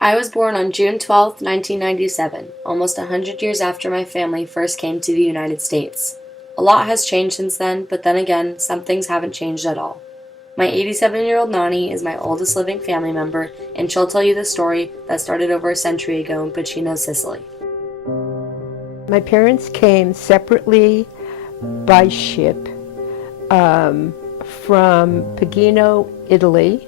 I was born on June 12, 1997, almost 100 years after my family first came to the United States. A lot has changed since then, but then again, some things haven't changed at all. My 87-year-old Nani is my oldest living family member, and she'll tell you the story that started over a century ago in Pacino, Sicily. My parents came separately by ship from Pagino, Italy,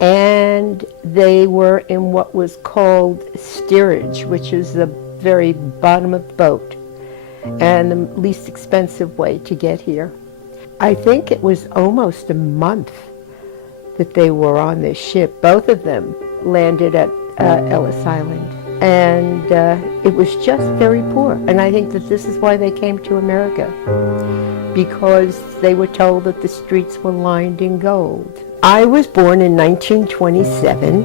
and they were in what was called steerage, which is the very bottom of the boat and the least expensive way to get here. I think it was almost a month that they were on this ship. Both of them landed at Ellis Island, and it was just very poor. And I think that this is why they came to America, because they were told that the streets were lined in gold. I was born in 1927,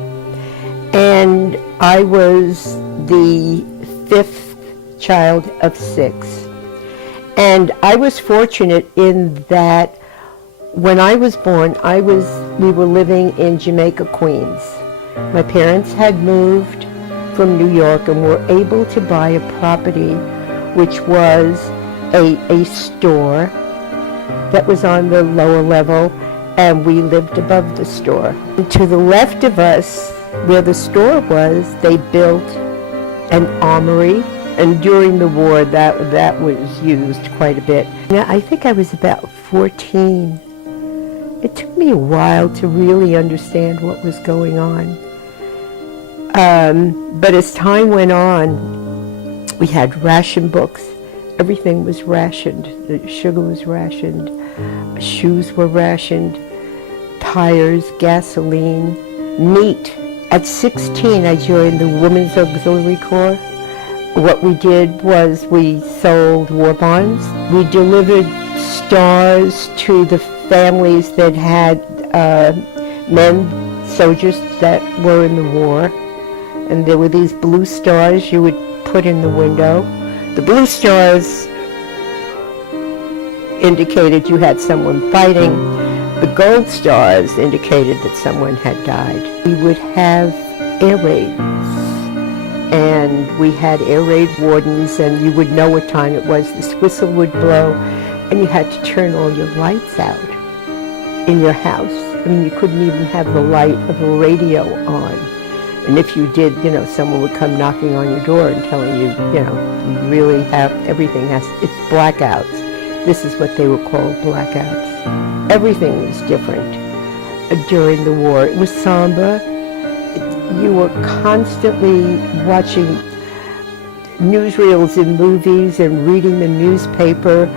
and I was the fifth child of six. And I was fortunate in that when I was born, we were living in Jamaica, Queens. My parents had moved from New York and were able to buy a property which was a store that was on the lower level, and we lived above the store. And to the left of us, where the store was, they built an armory, and during the war that was used quite a bit. Now, I think I was about 14. It took me a while to really understand what was going on. But as time went on, we had ration books. Everything was rationed. The sugar was rationed, shoes were rationed, tires, gasoline, meat. At 16, I joined the Women's Auxiliary Corps. What we did was we sold war bonds. We delivered stars to the families that had men, soldiers that were in the war. And there were these blue stars you would put in the window. The blue stars indicated you had someone fighting. The gold stars indicated that someone had died. We would have air raids, and we had air raid wardens, and you would know what time it was. This whistle would blow, and you had to turn all your lights out in your house. I mean, you couldn't even have the light of a radio on. And if you did, someone would come knocking on your door and telling you, you really have, it's blackouts. This is what they were called, blackouts. Everything was different during the war. It was somber. You were constantly watching newsreels and movies and reading the newspaper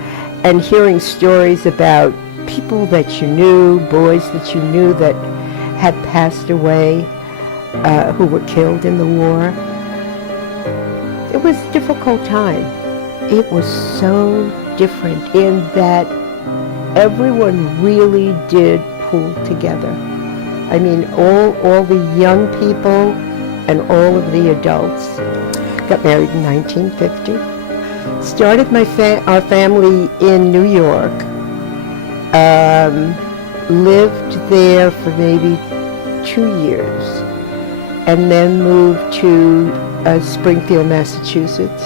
and hearing stories about people that you knew, boys that you knew that had passed away, who were killed in the war. It was a difficult time. It was so different in that everyone really did pull together. I mean, all the young people and all of the adults got married in 1950. Started our family in New York. Lived there for maybe 2 years, and then moved to Springfield, Massachusetts,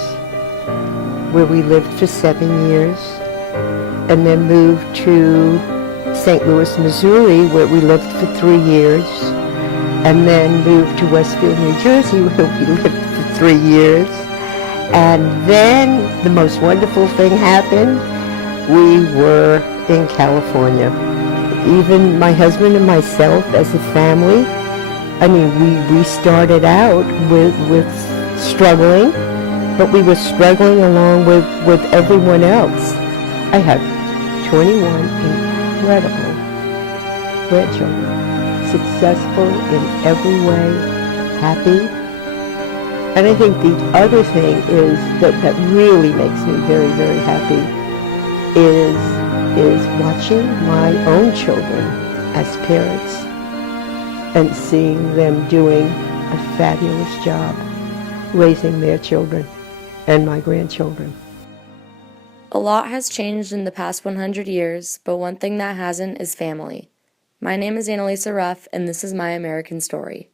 where we lived for 7 years, and then moved to St. Louis, Missouri, where we lived for 3 years, and then moved to Westfield, New Jersey, where we lived for 3 years. And then the most wonderful thing happened. We were in California. Even my husband and myself as a family, I mean, we started out with struggling, but we were struggling along with everyone else. I have 21 incredible grandchildren, successful in every way, happy. And I think the other thing is that really makes me very, very happy is watching my own children as parents and seeing them doing a fabulous job raising their children and my grandchildren. A lot has changed in the past 100 years, but one thing that hasn't is family. My name is Analisa Ruff, and this is my American story.